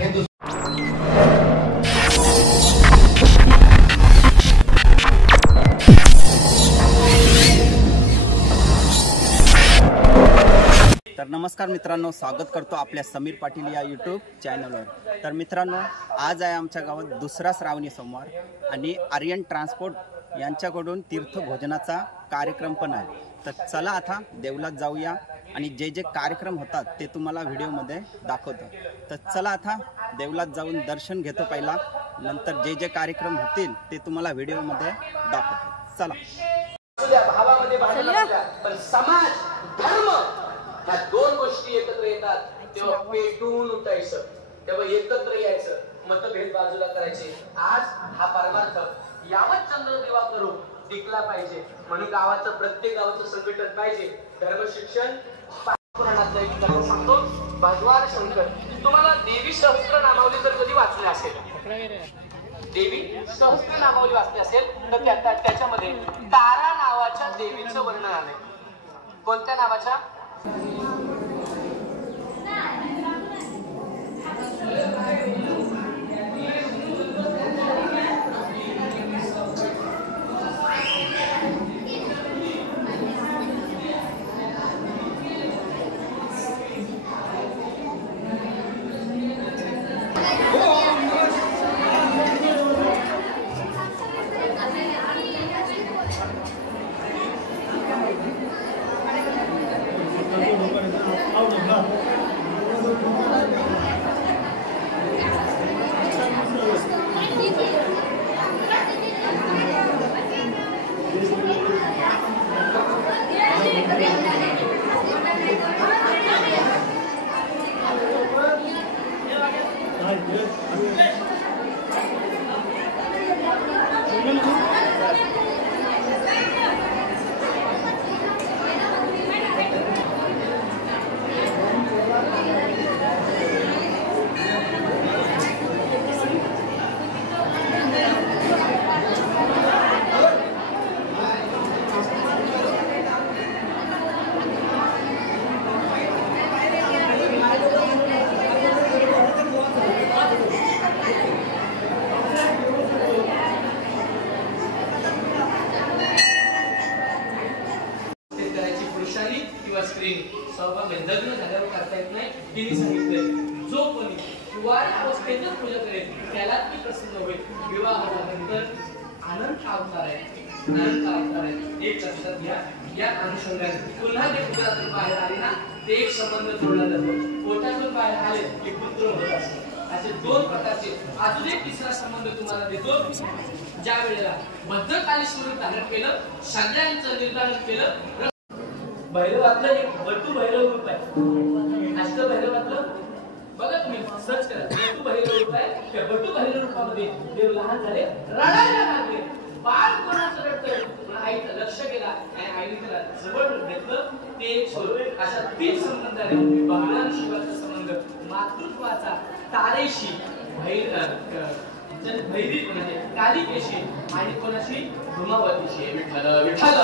हे तर नमस्कार मित्रांनो, स्वागत करतो आपल्या समीर पाटील या यूट्यूब चॅनलवर। तर मित्रांनो, आज आहे आमच्या गावात दुसरा श्रावणी सोमवार आणि आर्यन ट्रान्सपोर्ट यांच्याकडून तीर्थभोजनाचा कार्यक्रम पण आहे। तर चला आता देवलात जाऊया आणि जे जे कार्यक्रम होतात ते तुम्हाला व्हिडिओमध्ये दाखवतो। तर चला आता देवलात जाऊन दर्शन घेतो पहिला, नंतर जे जे कार्यक्रम होतील ते तुम्हाला व्हिडिओमध्ये दाखवतो। चला। भावामध्ये भांडण असल्या पण समाज धर्म ह्या दोन गोष्टी एकत्र येतात तेव्हा पेटून उठायचं, तेव्हा एकत्र यायचं, मतभेद बाजूला करायचे। आज हा परमार्थ यावत चंद्र देवा करू टिकला पाहिजे म्हणून गावाचं प्रत्येक गावाचं संघटन पाहिजे। धर्म शिक्षण पुराणातलं एक धर्म सांगतो भगवान शंकर। तुम्हाला देवी सहस्त्र नामावली जर कधी वाचले असेल, देवी सहस्त्र नामावली वाचली असेल तर त्याच्यामध्ये तारा नावाच्या देवीचं वर्णन आलंय। कोणत्या नावाच्या? लग्न झाल्यावर करता येत नाही, तिने सांगितलंय जो कोणी कुवारी अवस्थेतच पूजा करेल त्याला ती प्रसन्न होईल। विवाहानंतर अनंत अवतार आहे, अनंत अवतार आहे। एक लक्षात घ्या, या अनुषंगाने पुन्हा ते पुत्रातून बाहेर आले ना ते एक संबंध जोडला जातो, पोटातून बाहेर आले की पुत्र होत असतो। असे दोन प्रकारचे अजून एक तिसरा संबंध तुम्हाला देतो। ज्या वेळेला भद्रकालीश्वर धारण केलं, सगळ्यांचं निर्धारण केलं, भैरवातलं एक बटू भैरव रूप आहे, अष्टभैरवातलं बघा तुम्ही सर्च करा, बटू भैरव रूप आहे। त्या बटू भैरव रूपामध्ये देव लहान झाले, रडायला लागले, बाळ कोणाचं रडतंय पण आईचं लक्ष गेला आणि आईने त्याला जवळ घेतलं, ते एक स्वरूप। अशा तीन संबंध आले, भगवान शिवाचा संबंध मातृत्वाचा तारेशी, भैरी म्हणजे कालिकेशी आणि कोणाशी धुमावतीशी। विठ्ठल विठ्ठल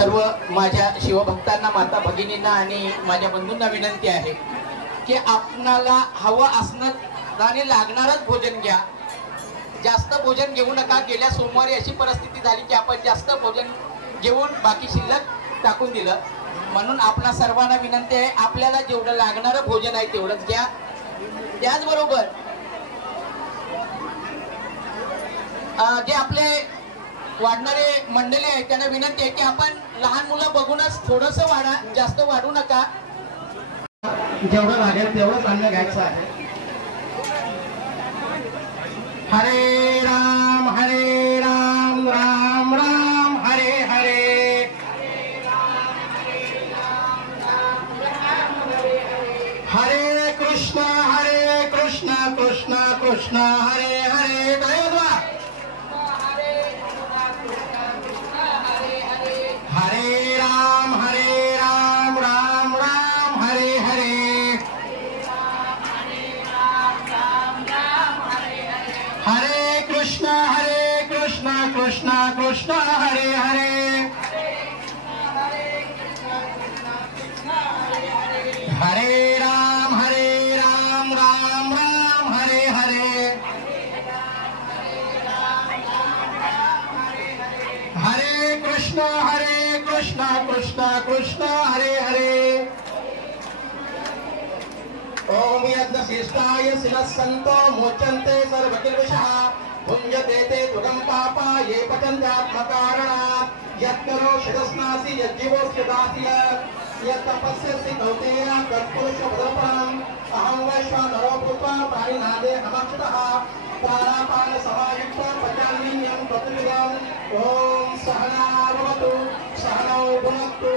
सर्व माझ्या शिवभक्तांना, माता भगिनींना आणि माझ्या बंधूंना विनंती आहे की आपणाला हवं असणं आणि लागणारच भोजन घ्या, जास्त भोजन घेऊ नका। गेल्या सोमवारी अशी परिस्थिती झाली की आपण जास्त भोजन घेऊन बाकी शिल्लक टाकून दिलं, म्हणून आपणा सर्वांना विनंती आहे आपल्याला जेवढं लागणारं भोजन आहे तेवढंच घ्या। त्याचबरोबर जे आपले वाढणारे मंडळी आहेत त्यांना विनंती आहे की आपण लहान मुलं बघूनच थोडंसं वाढा, जास्त वाढू नका, जेवढं लागेल तेवढंच अन्न घ्यायचं आहे। हरे राम राम राम हरे हरे, हरे कृष्ण कृष्ण कृष्ण हरे हरे। हरे राम राम राम हरे हरे, हरे कृष्ण कृष्ण कृष्ण हरे हरे, हरे राम राम राम हरे हरे, हरे कृष्ण कृष्ण कृष्ण हरे हरे। ओम यज्ञशिष्टाय शिनस्सन्तो मोचन्ते सर्वकिल्बिषः, भुञ्जते ते त्वगं पापा ये पचन्त्यात्मकारणात्, यत्करो शिरस्नासि यज्जीवोऽस्य दासि यत्तपस्यसि कौन्तेय तत्पुरुषपदपरम्, अहं वैश्वानरो भूत्वा प्राणिनादेहमक्षतः, प्राणापान समायुक्त पचाम्यहं प्रतिदिनम्। ओम सहना भवतु सहनौ भुनक्तु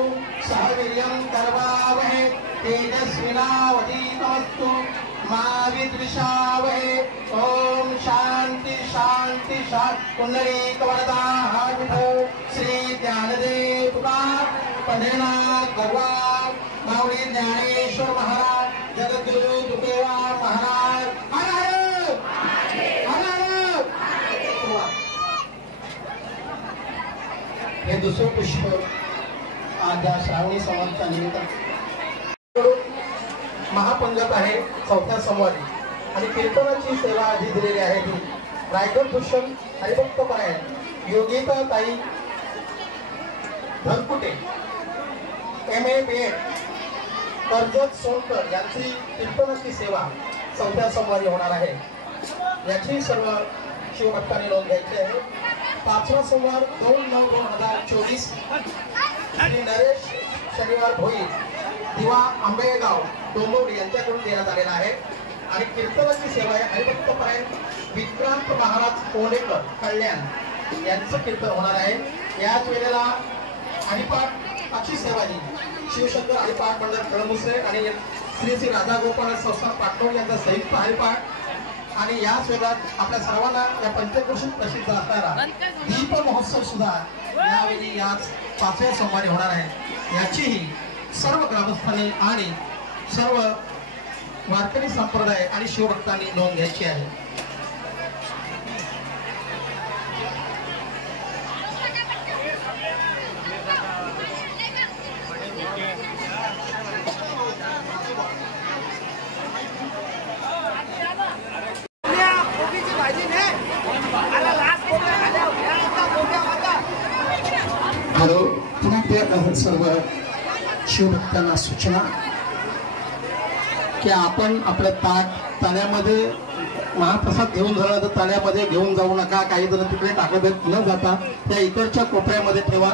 सह वीर्यं करवावहै, तेजस्विनावधीतमस्तु मा विद्विषावहै। ओम शांति शांति शांति। पुंडरीकवरदा विठो श्री ज्ञानदेव तुकाराम पंढरीनाथ भगवान माऊली ज्ञानेश्वर महाराज जगद्गुरु तुकोबा महाराज हर हर हर हर। हे दुसरं पुष्प आज या श्रावणी समाजच्या निमित्त महापंगत आहे चौथ्या सोमवारी, आणि कीर्तनाची सेवा आधी दिलेली आहे ती रायगड भूषण हरिभक्त परायण योगिता ताई धनकुटे MA BEd कर्जत सोनकर यांची कीर्तनाची सेवा चौथ्या सोमवारी होणार आहे, याची सर्व शिवभक्तांनी नोंद घ्यायची आहे। 5वा सोमवार 2/9/2024 श्री नरेश शनिवार भोई दिवा आंबेगाव डोंबिवली यांच्याकडून देण्यात आलेला आहे, आणि कीर्तनाची सेवा आहे हरिभक्त परायण विक्रांत महाराज कोंडेकर कल्याण यांचं कीर्तन होणार आहे। याच वेळेला हरिपाठाची सेवा ही शिवशंकर हरिपाठ मंडळ कळमुसरे आणि श्री श्री राधा गोपाळ संस्थान पाटोड यांचा संयुक्त हरिपाठ, आणि याच वेळात आपल्या सर्वांना या पंचक्रोशीत प्रसिद्ध असणारा दीप महोत्सव सुद्धा यावेळी याच 5व्या सोमवारी होणार आहे। याचीही सर्व ग्रामस्थांनी आणि सर्व वारकरी संप्रदाय आणि शिवभक्तांनी नोंद घ्यायची आहे। हॅलो, पुन्हा सर्व शिवभक्तांना सूचना की आपण आपलं ताट ताण्यामध्ये महाप्रसाद घेऊन झाला तर ताण्यामध्ये घेऊन जाऊ नका, काही जण तिकडे टाकत न जाता त्या इकडच्या कोपऱ्यामध्ये ठेवा।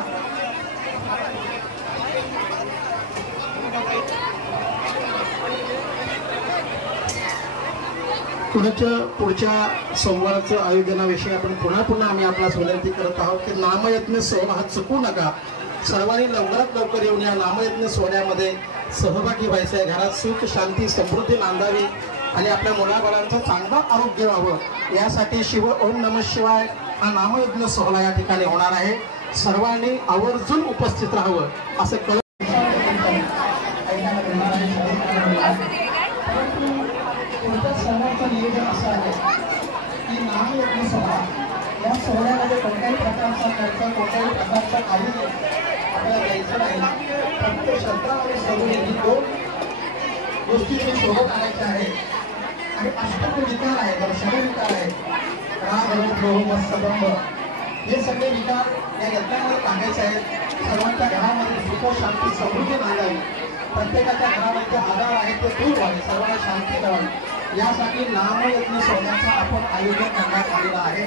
पुढच्या सोमवारचं आयोजनाविषयी आपण पुन्हा आम्ही आपल्याला विनंती करत आहोत की नामयज्ञ सोहळा हा चुकू नका, सर्वांनी लवकरात लवकर येऊन या नामयज्ञ सोहळ्यामध्ये सहभागी व्हायचं आहे। घरात सुख शांती समृद्धी नांदावी आणि आपल्या मुलाबाळांचं चांगलं आरोग्य व्हावं यासाठी शिव ओम नमः शिवाय हा नामयज्ञ सोहळा या ठिकाणी होणार आहे। सर्वांनी आवर्जून उपस्थित राहावं असं कळत नियोजन असं आहे की नामयज्ञ सोहळा या सोहळ्यामध्ये कोणत्याही प्रकारचा खर्च, कोणत्याही प्रकारचं काही आपल्याला द्यायचं नाही. फक्त श्रद्धा आणि सगुणी ही दोन गोष्टी तुम्ही सोबत आणायच्या आहेत. आणि अष्टक विकार आहे, दर्शन विकार आहे, राग रोह सदंभ, हे सगळे विकार या यज्ञामध्ये टाकायचे आहेत. सर्वांच्या घरामध्ये सुख शांती समृद्धी नांदावी, प्रत्येकाच्या घरामध्ये आधार आहे ते दूर व्हावे, सर्वांना शांती द्यावी, यासाठी नामयज्ञ सोहळ्याचं आपण आयोजन करण्यात आलेलं आहे.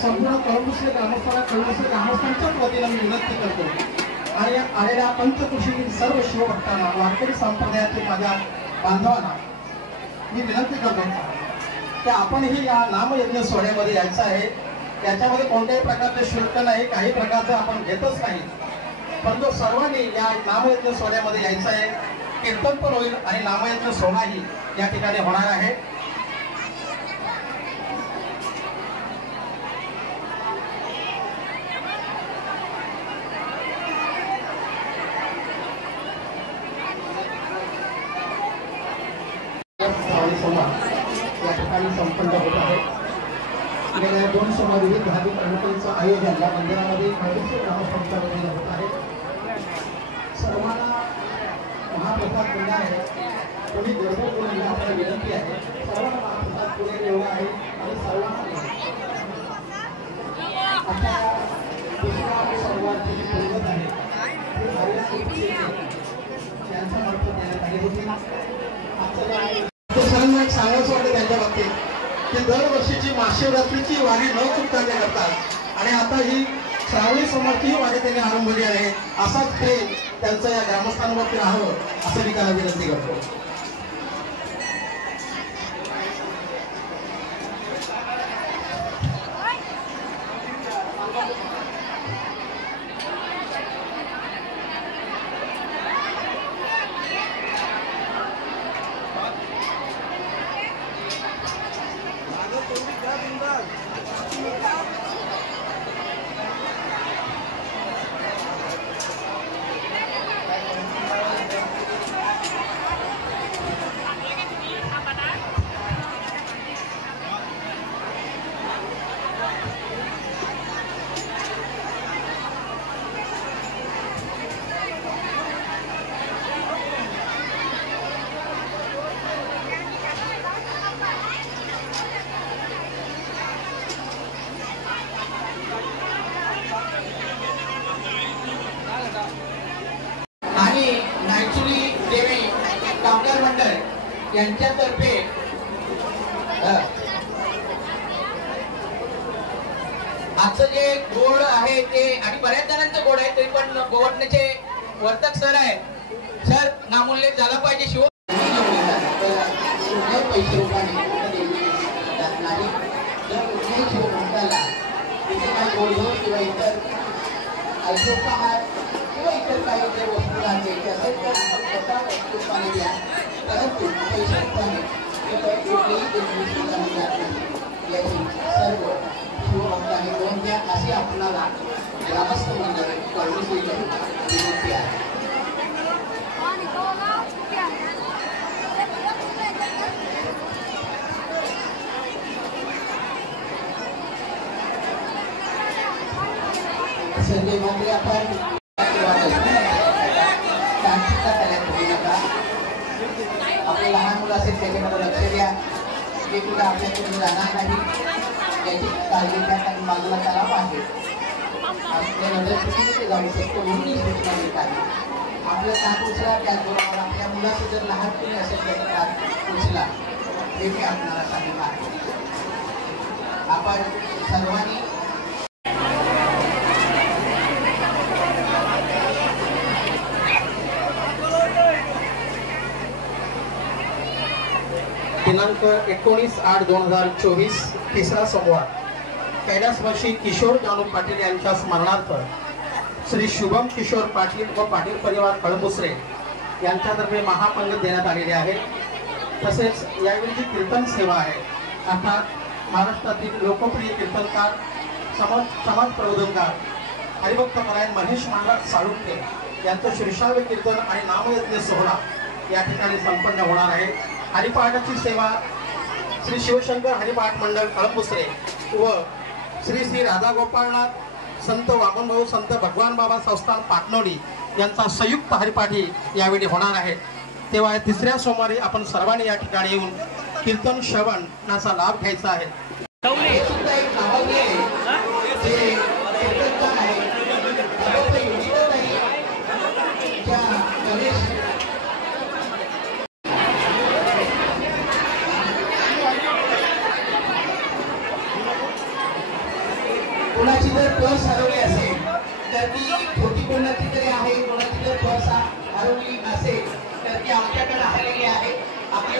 संपूर्ण कळमुसले ग्रामस्थांच्याच वतीनं मी विनंती करतो आणि या आलेल्या पंचकृषीतील सर्व शिवभक्तांना, वारकरी संप्रदायातील माझ्या बांधवांना मी विनंती करतो की आपणही या नामयज्ञ सोहळ्यामध्ये यायचं आहे. याच्यामध्ये कोणत्याही प्रकारचे शुल्क नाही, काही प्रकारचं आपण घेतच नाही, परंतु सर्वांनी या नामयज्ञ सोहळ्यामध्ये यायचं आहे. कीर्तन पण होईल आणि नामयज्ञ सोहळाही या ठिकाणी होणार आहे. या ठिकाणी संपन्न होत आहे. गेल्या 2 सोमवार विविध धार्मिक अनुकूलचं आयोजन या मंदिरामध्ये ग्रामस्थांच्या वतीने होत आहे. सर्वांना महाप्रसाद मिळणार आहे. कोणी गडबड करू नये आपल्याला विनंती आहे. सर्वांना महाप्रसाद पुढे एवढा आहे आणि सर्वांना आता दुसरा सोमवारची जी पद्धत आहे त्यांच्या मार्फत देण्यात आली होती. सरांना एक सांगायचं वाटतं त्यांच्या बाबतीत की दरवर्षीची महाशिवरात्रीची वारी न चुकता ते करतात आणि आता ही श्रावणी सोमवारची वारी त्यांनी आरंभली आहे. असाच प्रेम त्यांचं या ग्रामस्थांवरती राहावं असं मी त्यांना विनंती करतो. यांच्यातर्फे आजचं जे गोड आहे ते आणि बऱ्याच जणांचं गोड आहे तरी पण गोवटण्याचे वर्तक सर आहेत. सर नामोल्लेख झाला पाहिजे. शिव पैसे किंवा इतर अल्पोपहार किंवा इतर काही जे वस्तू घ्यायचे असेल तर स्वतः वस्तूपाने द्या, परंतु पैसे याची सर्व शिवभक्तांनी नोंद घ्या अशी आपणाला ग्रामस्थ मंडळ कळवून विनंती आहे. संजय मंत्री आपण आपले लहान मुलं असेल त्याच्यामध्ये लक्ष द्या. जे कुठं आपल्याकडे जाणार नाही याची काळजी घ्या कारण बाजूला तलाव आहे. आपल्यानंतर चुकीचे जाऊ शकतो म्हणून ही सूचना देत आहे. आपलं ताट उचला, त्याचबरोबर आपल्या मुलाचं जर लहानपणी असेल त्याचं ताट उचला हे मी आपल्याला सांगितलं आहे. आपण सर्वांनी दिनांक 19/8/2024 तिसरा सोमवार कैलासवासी किशोर जानू पाटील यांच्या स्मरणार्थ श्री शुभम किशोर पाटील व पाटील परिवार कळमुसरे यांच्यातर्फे महापंगत देण्यात आलेले आहे. तसेच यावेळी जी कीर्तन सेवा आहे अर्थात महाराष्ट्रातील लोकप्रिय कीर्तनकार समाज प्रबोधनकार हरिभक्त परायण महेश महाराज साळुंके यांचं शीर्षावे कीर्तन आणि नामयज्ञ सोहळा या ठिकाणी संपन्न होणार आहे. हरिपाठाची सेवा श्री शिवशंकर हरिपाठ मंडळ कळमुसरे व श्री श्री राधागोपाळनाथ संत वामनभाऊ संत भगवान बाबा संस्थान पाटणोली यांचा संयुक्त हरिपाठी यावेळी होणार आहे। तेव्हा तिसऱ्या सोमवारी आपण सर्वांनी या ठिकाणी येऊन कीर्तन श्रवणाचा लाभ घ्यायचा आहे। कोणाची जर पर्स हरवली असेल तर ती छोटी कोणाची तरी आहे, कोणाची जर पर्स हरवली असेल तर ती आमच्याकडे आलेली आहे। आपली